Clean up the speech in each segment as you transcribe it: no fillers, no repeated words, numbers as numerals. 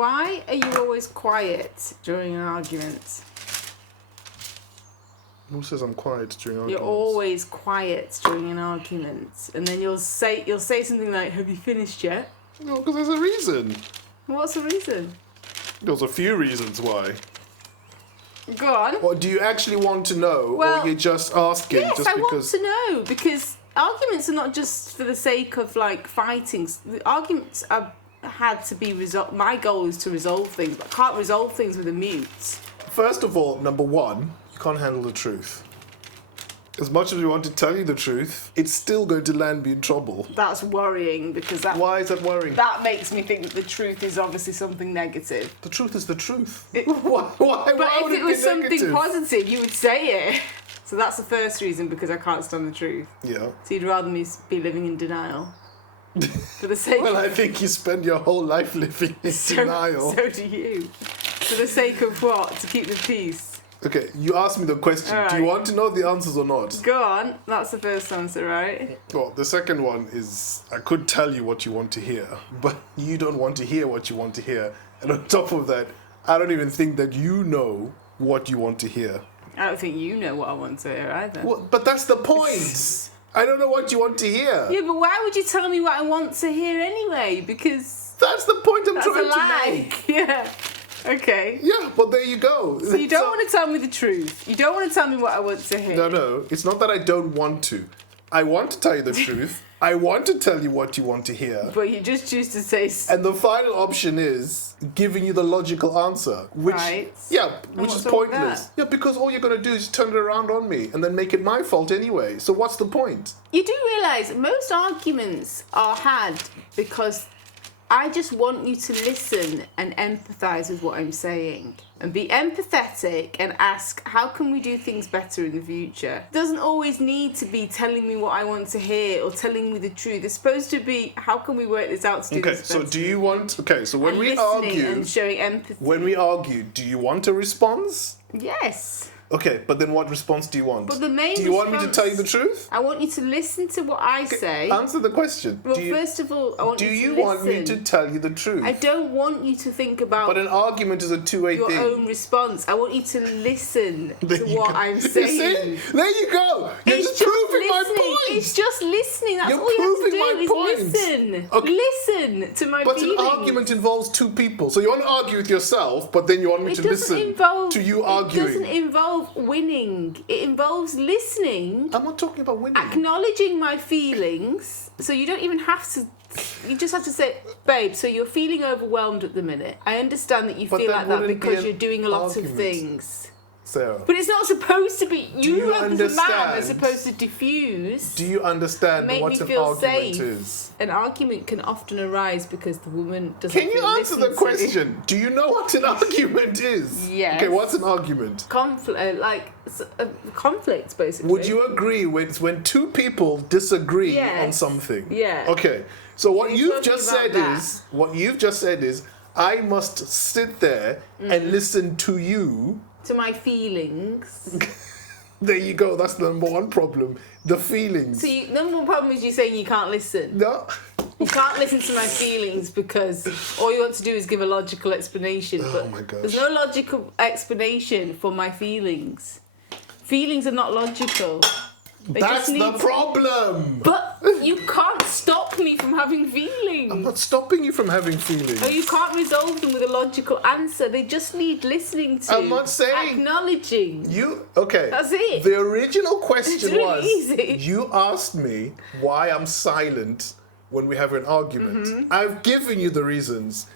Why are you always quiet during an argument? Who says I'm quiet during arguments? You're always quiet during an argument, and then you'll say something like, "Have you finished yet?" No, because there's a reason. What's the reason? There's a few reasons why. Go on. Or do you actually want to know, Well, or you're just asking Yes, just I want because? to know, because arguments are not just for the sake of like fighting. The arguments are had to be resolved. My goal is to resolve things, but I can't resolve things with a mute. First of all, number one, you can't handle the truth. As much as we want to tell you the truth, it's still going to land me in trouble. That's worrying, because Why is that worrying? that makes me think that the truth is obviously something negative. The truth is the truth. But Why if would it was be something negative? positive, you would say it. So that's the first reason, because I can't stand the truth. Yeah. So you'd rather me be living in denial. For the sake Well, of... I think you spend your whole life living in denial. So do you. For the sake of what? To keep the peace. Okay, you asked me the question. All Do you right. want to know the answers or not? Go on. That's the first answer, right? Well, the second one is I could tell you what you want to hear, but you don't want to hear what you want to hear. And on top of that, I don't even think that you know what you want to hear. I don't think you know what I want to hear either. Well, but that's the point. I don't know what you want to hear. Yeah, but why would you tell me what I want to hear anyway? Because That's the point I'm that's a trying to lie. make. Yeah. Okay. Yeah, but there you go. So you don't want to tell me the truth. You don't want to tell me what I want to hear. No, it's not that I don't want to. I want to tell you the truth. I want to tell you what you want to hear. But you just choose to say... And the final option is giving you the logical answer. Which, Right. Yeah, which what's is wrong with pointless. that? Yeah, because all you're going to do is turn it around on me and then make it my fault anyway. So what's the point? You do realise most arguments are had because I just want you to listen and empathise with what I'm saying. And be empathetic and ask, how can we do things better in the future? It doesn't always need to be telling me what I want to hear or telling me the truth. It's supposed to be, how can we work this out to do Okay, this so better? do you want... Okay, so when And we listening argue... and showing empathy. When we argue, do you want a response? Yes. Okay, but then what response do you want? But the main Do you want me to response- tell you the truth? I want you to listen to what I say. Answer the question. Well, do you, first of all, I want do you to you listen. want me to tell you the truth? I don't want you to think about But an argument is a two-way your thing. own response. I want you to listen There to you what go. I'm You saying. see? There you go. You're It's just proving my listening. point. It's just listening. That's You're all you have to proving my do is point. listen. Okay. Listen to my But feelings. an argument involves two people. So you want to argue with yourself, but then you want me It to doesn't listen involve, to you It arguing. doesn't involve winning. It involves listening, I'm not talking about winning. acknowledging my feelings. So you don't even have to. You just have to say, babe, so you're feeling overwhelmed at the minute. I understand that you But feel that like that wouldn't be because an you're doing a lot argument. of things. Sarah, But it's not supposed to be. you You as a man are understand? supposed to diffuse. do you understand Make what me an feel argument safe. is? An argument can often arise because the woman doesn't. Can you feel answer the listened to. question? Do you know what an argument is? Yes. Okay, what's an argument? Conflict, basically. Would you agree with when two people disagree Yes. on something? Yeah. Okay. So what Can you you've talk to just me said about is I must sit there and listen to you. to my feelings? There you go. That's the number one problem. The feelings. So number one problem is you saying you can't listen. No. You can't listen to my feelings because all you want to do is give a logical explanation. Oh But my gosh. there's no logical explanation for my feelings. Feelings are not logical. They That's just need the problem. But you can't stop me from having feelings. I'm not stopping you from having feelings. Or you can't resolve them with a logical answer. They just need listening to. I'm not saying- Acknowledging. Okay. That's it. The original question It's really was easy. you asked me why I'm silent when we have an argument. Mm-hmm. I've given you the reasons.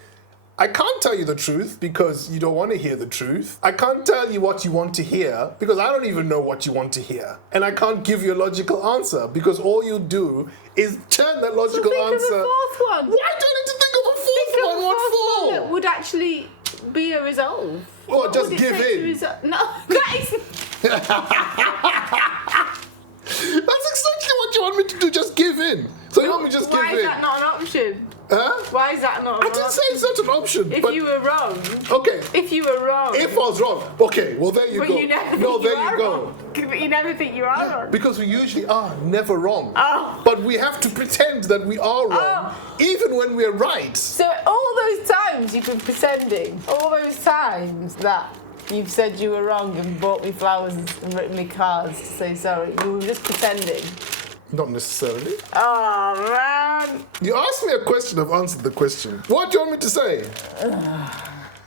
I can't tell you the truth because you don't want to hear the truth. I can't tell you what you want to hear because I don't even know what you want to hear. And I can't give you a logical answer because all you do is turn that So logical think answer. of a fourth one. Why do I need to think of a fourth Think of one? a What fourth one for? that would actually be a resolve. Or What just would it give take to in. No, that is. That's exactly what you want me to do. Just give in. So you want me to just Why give is in? that not an option? Huh? Why is that not? I didn't say it's not an option. If but you were wrong. okay. If you were wrong. If I was wrong, okay. Well, there you But go. you never No, think there you are you go. wrong. But you never think you are wrong. Because we usually are never wrong. Oh. But we have to pretend that we are wrong, even when we're right. So all those times you've been pretending, all those times that you've said you were wrong and bought me flowers and written me cards to say sorry, you were just pretending. Not necessarily. Oh man. You asked me a question, I've answered the question. What do you want me to say?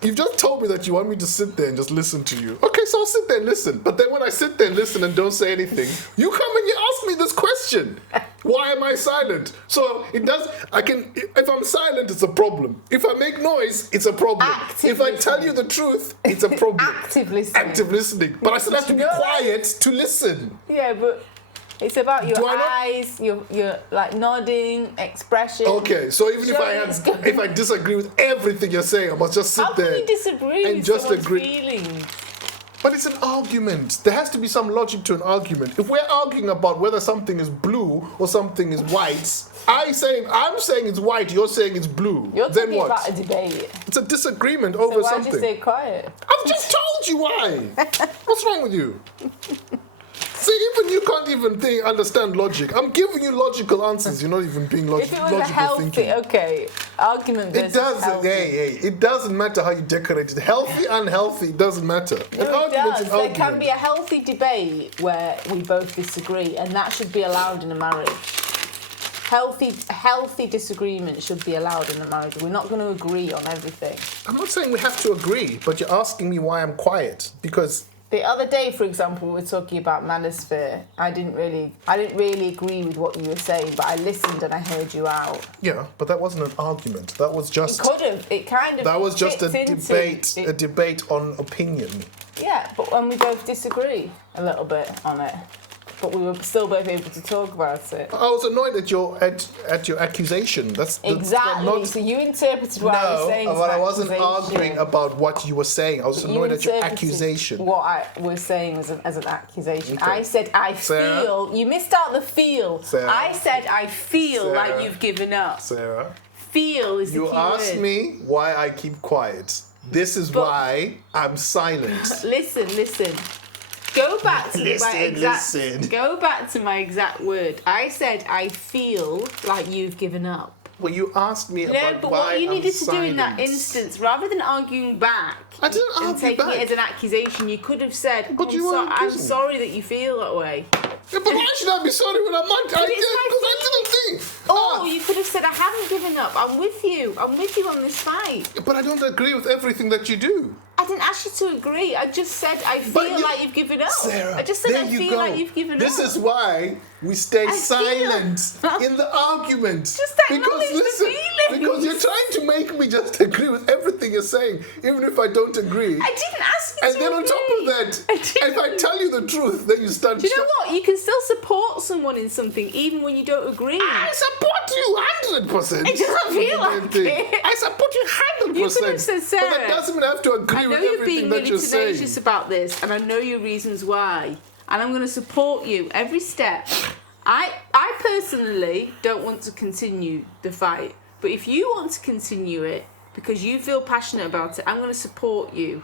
You've just told me that you want me to sit there and just listen to you. Okay, so I'll sit there and listen. But then when I sit there and listen and don't say anything, you come and you ask me this question. Why am I silent? So it does, if I'm silent, it's a problem. If I make noise, it's a problem. Active if I tell you the truth, it's a problem. Active listening. Active listening. But I still have to be No. quiet to listen. Yeah, but it's about your Do I not- eyes, your like nodding, expression. Okay, so even Showing it's good. if I disagree with everything you're saying, I must just sit How there. can you disagree and with just someone's agree. feelings? But it's an argument. There has to be some logic to an argument. If we're arguing about whether something is blue or something is white, I'm saying it's white, you're saying it's blue. You're then talking what? about a debate. It's a disagreement So over why something. did you stay quiet? I've just told you why. What's wrong with you? See, even you can't even understand logic. I'm giving you logical answers. You're not even being If it was logical a healthy, thinking. okay, argument It versus doesn't. healthy. Hey, it doesn't matter how you decorate it. Healthy, unhealthy, it doesn't matter. An No, it argument's does. an There can argument. be a healthy debate where we both disagree, and that should be allowed in a marriage. Healthy disagreement should be allowed in a marriage. We're not going to agree on everything. I'm not saying we have to agree, but you're asking me why I'm quiet because The other day, for example, we were talking about manosphere. I didn't really agree with what you were saying, but I listened and I heard you out. yeah, but that wasn't an argument. That was It just could have. It kind of. that was just a fits into debate, it. a debate on opinion. Yeah, but when we both disagree a little bit on it, but we were still both able to talk about it. I was annoyed at your accusation. That's Exactly. Not, So you interpreted what I was saying. no, as but an I wasn't accusation. arguing about what you were saying. I was You annoyed at your interpreted accusation. What I was saying as an accusation. Okay. I said I Sarah? feel. You missed out the feel. Sarah? I said I feel Sarah? like you've given up. Sarah, Feel is the you key asked word. me why I keep quiet. This is But- why I'm silent. Listen. Go back to my Listen, exact. listen. Go back to my exact word. I said I feel like you've given up. Well, you asked me No, about but why what you I'm needed to do in that silent. instance, rather than arguing back, I didn't and argue taking back. it as an accusation, you could have said, But you weren't I'm accusing me. sorry that you feel that way. Yeah, but why should I be sorry when I'm not? I did it's my because I didn't think. Or you could have said, I haven't given up. I'm with you. I'm with you on this fight. But I don't agree with everything that you do. I didn't ask you to agree. I just said, I But feel you- like you've given up. Sarah, I just said, there I you feel go. like you've given This up. is why we stay feel- silent in the argument. Just acknowledge the feelings. Because you're trying to make me just agree with everything you're saying, even if I don't agree. I didn't ask you And to then on agree. top of that, I didn't if I tell you the truth, then you start. Do you know what? You can still support someone in something even when you don't agree. I support you 100%. It doesn't feel like it. I support you 100%. You could have said, But that Sarah, doesn't mean I have to agree I know with you're everything being that really you're saying. tenacious about this, and I know your reasons why, and I'm going to support you every step. I personally don't want to continue the fight, but if you want to continue it because you feel passionate about it, I'm going to support you.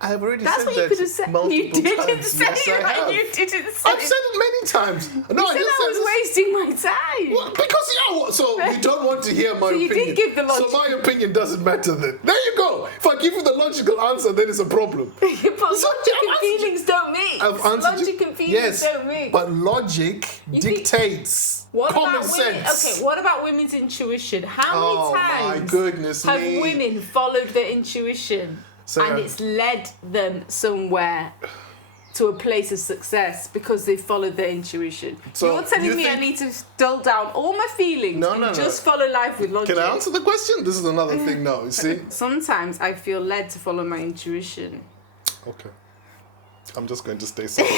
I have already That's said what you that could have said. multiple You didn't times. say Yes, I it. have. You didn't say I've said it many times. No, You said I was wasting my time. Well, because so you don't want to hear my So you opinion. did give the So logic. my opinion doesn't matter then. There you go. If I give you the logical answer, then it's a problem. But So logic I've and answered- feelings don't mix. I've answered Logic you. and feelings Yes, don't mix. but logic You think- dictates What common about women? sense. Okay, what about women's intuition? How Oh, many my times goodness have me. women followed their intuition Sarah. and it's led them somewhere to a place of success because they followed their intuition? So You're telling you me I think- need to dull down all my feelings No, and no, no. just follow life with logic? Can I answer the question? This is another thing now, you see? Sometimes I feel led to follow my intuition. Okay. I'm just going to stay silent.